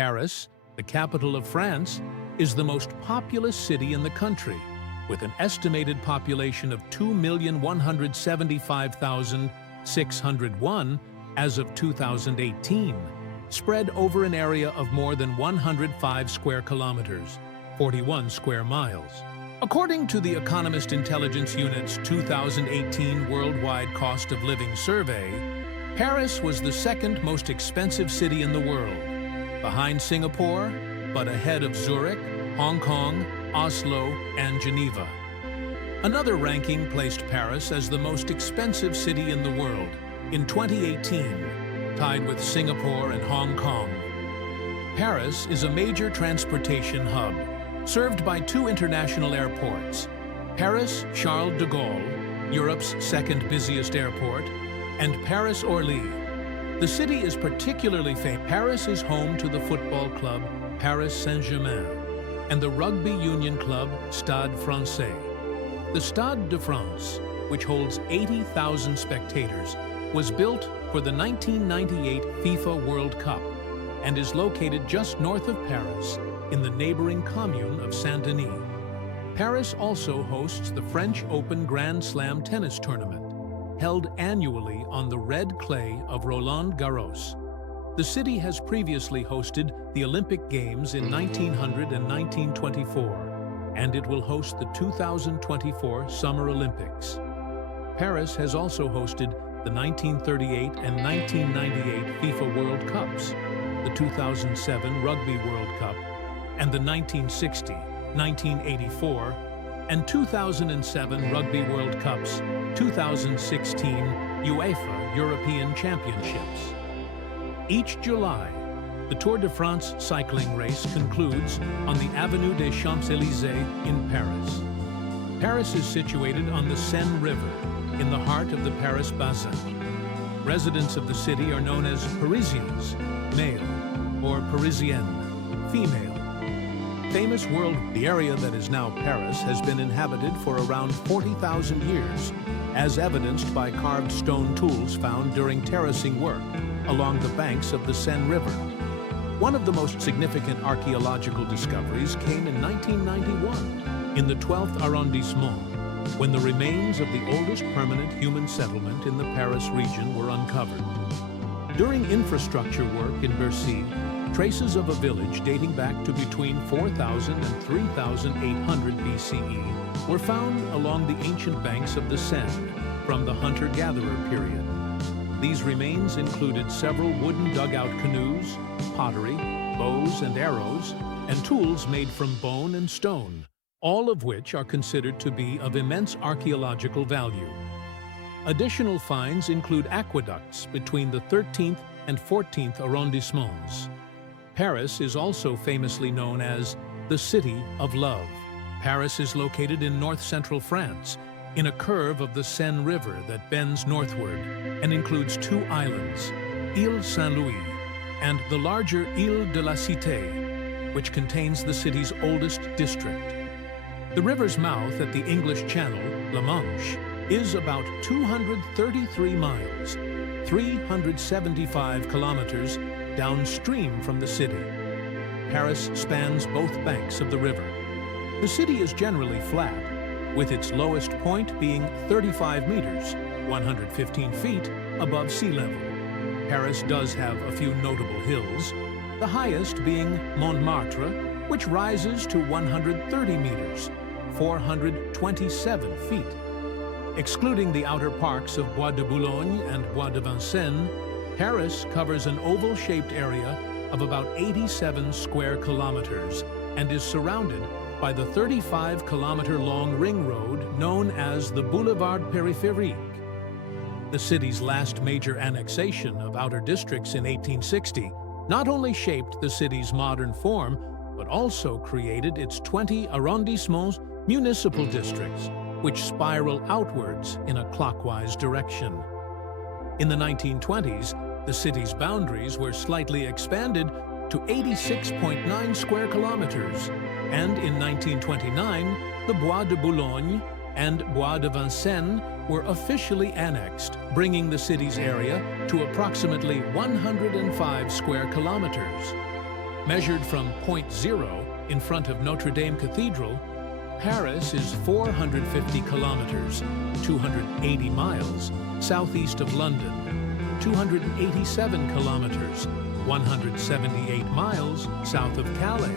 Paris, the capital of France, is the most populous city in the country, with an estimated population of 2,175,601 as of 2018, spread over an area of more than 105 square kilometers, 41 square miles. According to the Economist Intelligence Unit's 2018 Worldwide Cost of Living Survey, Paris was the second most expensive city in the world, behind Singapore, but ahead of Zurich, Hong Kong, Oslo, and Geneva. Another ranking placed Paris as the most expensive city in the world in 2018, tied with Singapore and Hong Kong. Paris is a major transportation hub, served by two international airports, Paris-Charles de Gaulle, Europe's second busiest airport, and Paris-Orly. The city is particularly famous. Paris is home to the football club Paris Saint-Germain and the rugby union club Stade Français. The Stade de France, which holds 80,000 spectators, was built for the 1998 FIFA World Cup and is located just north of Paris in the neighboring commune of Saint-Denis. Paris also hosts the French Open Grand Slam tennis tournament, held annually on the red clay of Roland Garros. The city has previously hosted the Olympic Games in 1900 and 1924, and it will host the 2024 Summer Olympics. Paris has also hosted the 1938 and 1998 FIFA World Cups, the 2007 Rugby World Cup, and the 1960, 1984, and 2007 Rugby World Cups, 2016 UEFA European Championships. Each July, the Tour de France cycling race concludes on the Avenue des Champs-Élysées in Paris. Paris is situated on the Seine River, in the heart of the Paris Basin. Residents of the city are known as Parisians, male, or Parisienne, female. Famous world, the area that is now Paris has been inhabited for around 40,000 years, as evidenced by carved stone tools found during terracing work along the banks of the Seine River. One of the most significant archaeological discoveries came in 1991 in the 12th arrondissement, when the remains of the oldest permanent human settlement in the Paris region were uncovered. During infrastructure work in Bercy, traces of a village dating back to between 4000 and 3800 BCE were found along the ancient banks of the Seine from the hunter-gatherer period. These remains included several wooden dugout canoes, pottery, bows and arrows, and tools made from bone and stone, all of which are considered to be of immense archaeological value. Additional finds include aqueducts between the 13th and 14th arrondissements. Paris is also famously known as the City of Love. Paris is located in north-central France, in a curve of the Seine River that bends northward and includes two islands, Île Saint-Louis and the larger Île de la Cité, which contains the city's oldest district. The river's mouth at the English Channel, La Manche, is about 233 miles, 375 kilometers downstream from the city. Paris spans both banks of the river. The city is generally flat, with its lowest point being 35 meters, 115 feet above sea level. Paris does have a few notable hills, the highest being Montmartre, which rises to 130 meters, 427 feet. Excluding the outer parks of Bois de Boulogne and Bois de Vincennes, Paris covers an oval-shaped area of about 87 square kilometers and is surrounded by the 35-kilometer-long ring road known as the Boulevard Périphérique. The city's last major annexation of outer districts in 1860 not only shaped the city's modern form, but also created its 20 arrondissements municipal districts, which spiral outwards in a clockwise direction. In the 1920s, the city's boundaries were slightly expanded to 86.9 square kilometers, and in 1929, the Bois de Boulogne and Bois de Vincennes were officially annexed, bringing the city's area to approximately 105 square kilometers. Measured from point zero in front of Notre Dame Cathedral, Paris is 450 kilometers, 280 miles, southeast of London, 287 kilometers, 178 miles, south of Calais,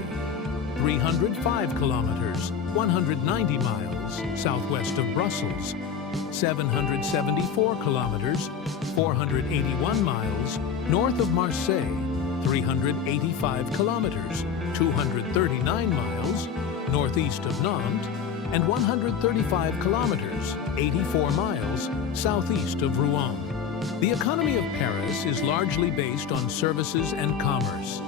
305 kilometers, 190 miles, southwest of Brussels, 774 kilometers, 481 miles, north of Marseille, 385 kilometers, 239 miles, northeast of Nantes, and 135 kilometers, 84 miles, southeast of Rouen. The economy of Paris is largely based on services and commerce.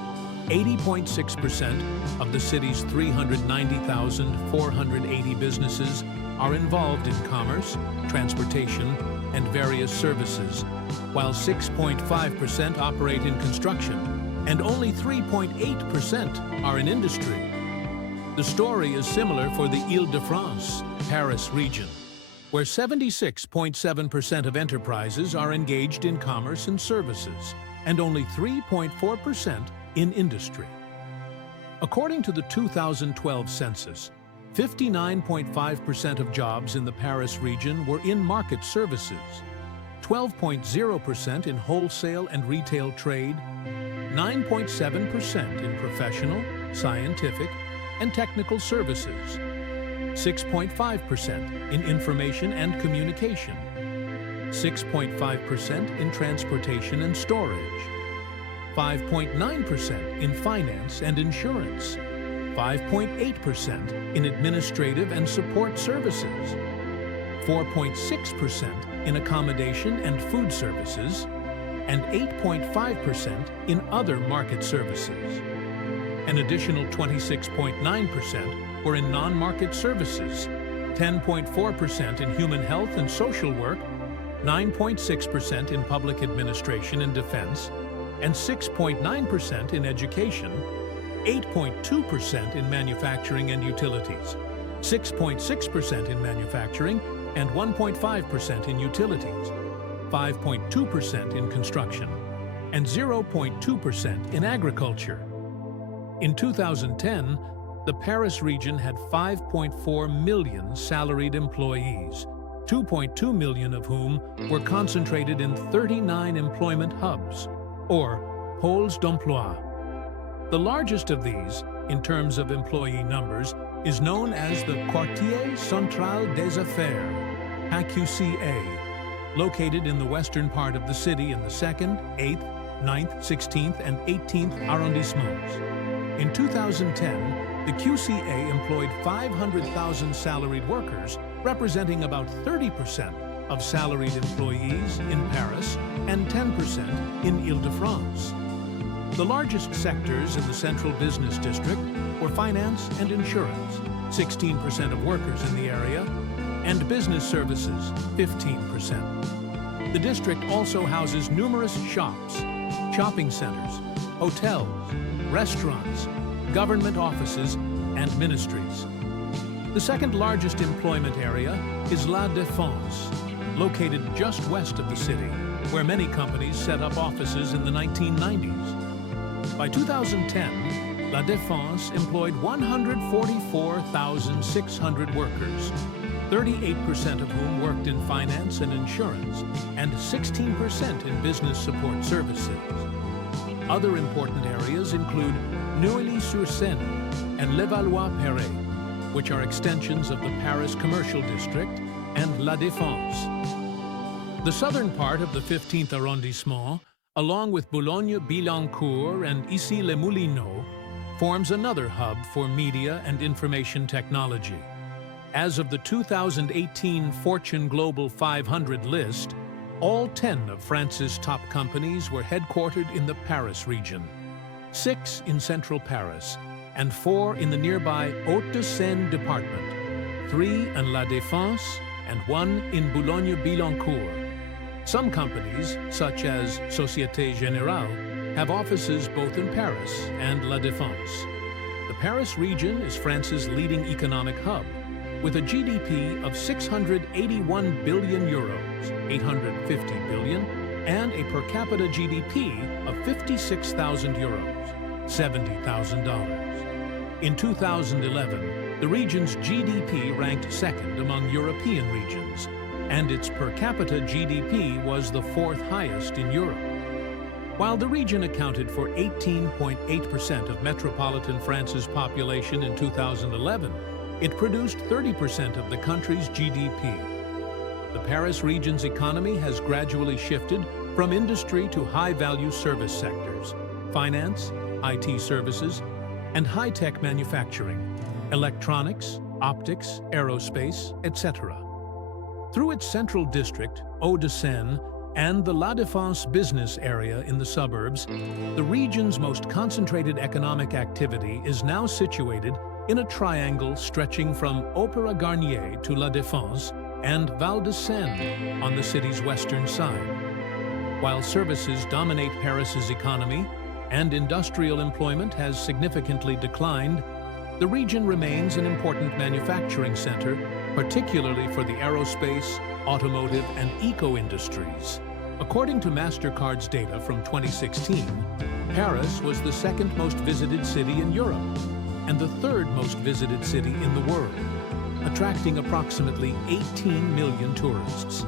80.6% of the city's 390,480 businesses are involved in commerce, transportation, and various services, while 6.5% operate in construction, and only 3.8% are in industry. The story is similar for the Île-de-France, Paris region, where 76.7% of enterprises are engaged in commerce and services, and only 3.4% in industry. According to the 2012 census, 59.5% of jobs in the Paris region were in market services, 12.0% in wholesale and retail trade, 9.7% in professional, scientific, and technical services, 6.5% in information and communication, 6.5% in transportation and storage, 5.9% in finance and insurance, 5.8% in administrative and support services, 4.6% in accommodation and food services, and 8.5% in other market services. An additional 26.9% were in non-market services, 10.4% in human health and social work, 9.6% in public administration and defense, and 6.9% in education, 8.2% in manufacturing and utilities, 6.6% in manufacturing, and 1.5% in utilities, 5.2% in construction, and 0.2% in agriculture. In 2010, the Paris region had 5.4 million salaried employees, 2.2 million of whom were concentrated in 39 employment hubs, or pôles d'emploi. The largest of these, in terms of employee numbers, is known as the Quartier Central des Affaires, QCA, located in the western part of the city in the 2nd, 8th, 9th, 16th, and 18th arrondissements. In 2010, the QCA employed 500,000 salaried workers, representing about 30% of salaried employees in Paris and 10% in Île-de-France. The largest sectors in the central business district were finance and insurance, 16% of workers in the area, and business services, 15%. The district also houses numerous shops, shopping centers, hotels, restaurants, government offices, and ministries. The second largest employment area is La Défense, located just west of the city, where many companies set up offices in the 1990s. By 2010, La Défense employed 144,600 workers, 38% of whom worked in finance and insurance, and 16% in business support services. Other important areas include Neuilly-sur-Seine and Levallois-Perret, which are extensions of the Paris Commercial District, and La Défense. The southern part of the 15th arrondissement, along with Boulogne-Billancourt and Issy-les-Moulineaux, forms another hub for media and information technology. As of the 2018 Fortune Global 500 list, all 10 of France's top companies were headquartered in the Paris region, 6 in central Paris, and 4 in the nearby Hauts-de-Seine department, 3 in La Défense, and 1 in Boulogne-Billancourt. Some companies, such as Société Générale, have offices both in Paris and La Défense. The Paris region is France's leading economic hub, with a GDP of 681 billion euros, 850 billion, and a per capita GDP of 56,000 euros. $70,000. In 2011, the region's GDP ranked second among European regions, and its per capita GDP was the fourth highest in Europe. While the region accounted for 18.8% of metropolitan France's population in 2011, it produced 30% of the country's GDP. The Paris region's economy has gradually shifted from industry to high-value service sectors, finance, IT services, and high-tech manufacturing, electronics, optics, aerospace, etc. Through its central district, Hauts-de-Seine, and the La Défense business area in the suburbs, the region's most concentrated economic activity is now situated in a triangle stretching from Opéra Garnier to La Défense and Val-de-Seine on the city's western side. While services dominate Paris's economy and industrial employment has significantly declined, the region remains an important manufacturing center, particularly for the aerospace, automotive, and eco-industries. According to MasterCard's data from 2016, Paris was the second most visited city in Europe and the third most visited city in the world, attracting approximately 18 million tourists.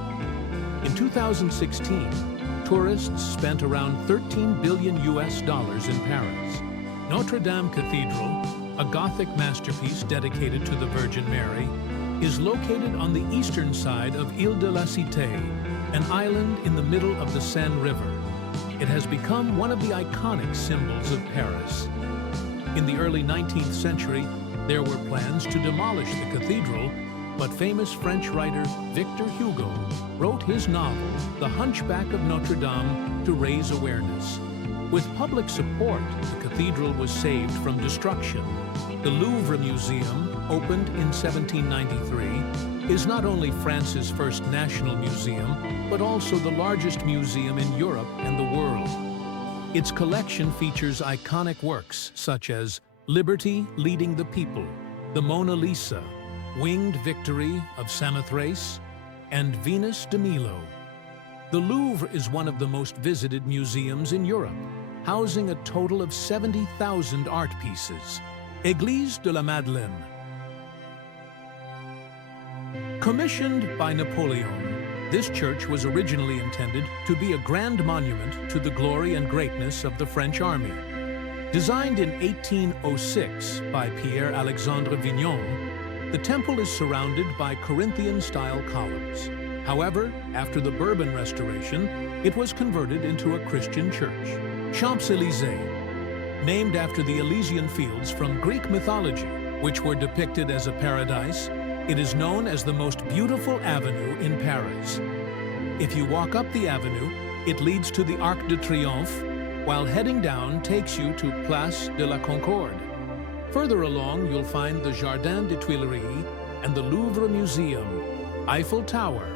In 2016, tourists spent around $13 billion in Paris. Notre Dame Cathedral, a Gothic masterpiece dedicated to the Virgin Mary, is located on the eastern side of Île de la Cité, an island in the middle of the Seine River. It has become one of the iconic symbols of Paris. In the early 19th century, there were plans to demolish the cathedral, but famous French writer Victor Hugo wrote his novel, The Hunchback of Notre Dame, to raise awareness. With public support, the cathedral was saved from destruction. The Louvre Museum, opened in 1793, is not only France's first national museum, but also the largest museum in Europe and the world. Its collection features iconic works such as Liberty Leading the People, the Mona Lisa, Winged Victory of Samothrace, and Venus de Milo. The Louvre is one of the most visited museums in Europe, housing a total of 70,000 art pieces. Église de la Madeleine. Commissioned by Napoleon, this church was originally intended to be a grand monument to the glory and greatness of the French army. Designed in 1806 by Pierre-Alexandre Vignon, the temple is surrounded by Corinthian-style columns. However, after the Bourbon Restoration, it was converted into a Christian church. Champs-Élysées, named after the Elysian fields from Greek mythology, which were depicted as a paradise, it is known as the most beautiful avenue in Paris. If you walk up the avenue, it leads to the Arc de Triomphe, while heading down takes you to Place de la Concorde. Further along, you'll find the Jardin des Tuileries and the Louvre Museum, Eiffel Tower.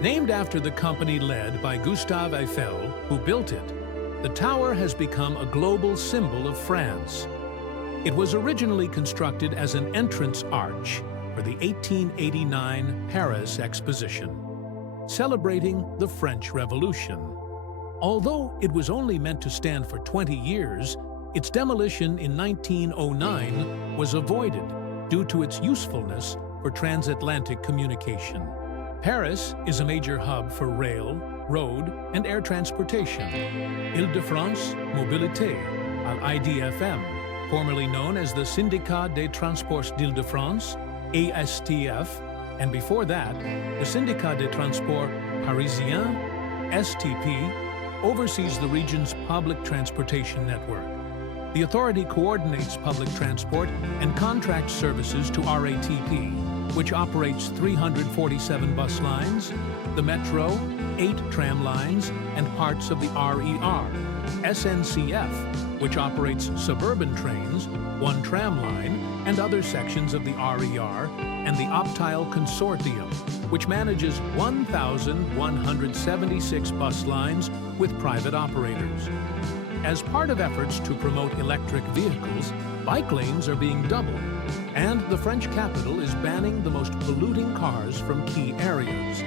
Named after the company led by Gustave Eiffel, who built it, the tower has become a global symbol of France. It was originally constructed as an entrance arch for the 1889 Paris Exposition, celebrating the French Revolution. Although it was only meant to stand for 20 years, its demolition in 1909 was avoided due to its usefulness for transatlantic communication. Paris is a major hub for rail, road, and air transportation. Île-de-France Mobilité, IDFM, formerly known as the Syndicat des Transports d'Île-de-France, ASTF, and before that, the Syndicat des Transports Parisiens, STP, oversees the region's public transportation network. The authority coordinates public transport and contracts services to RATP, which operates 347 bus lines, the metro, 8 tram lines, and parts of the RER, SNCF, which operates suburban trains, 1 tram line, and other sections of the RER, and the Optile Consortium, which manages 1,176 bus lines with private operators. As part of efforts to promote electric vehicles, bike lanes are being doubled, and the French capital is banning the most polluting cars from key areas.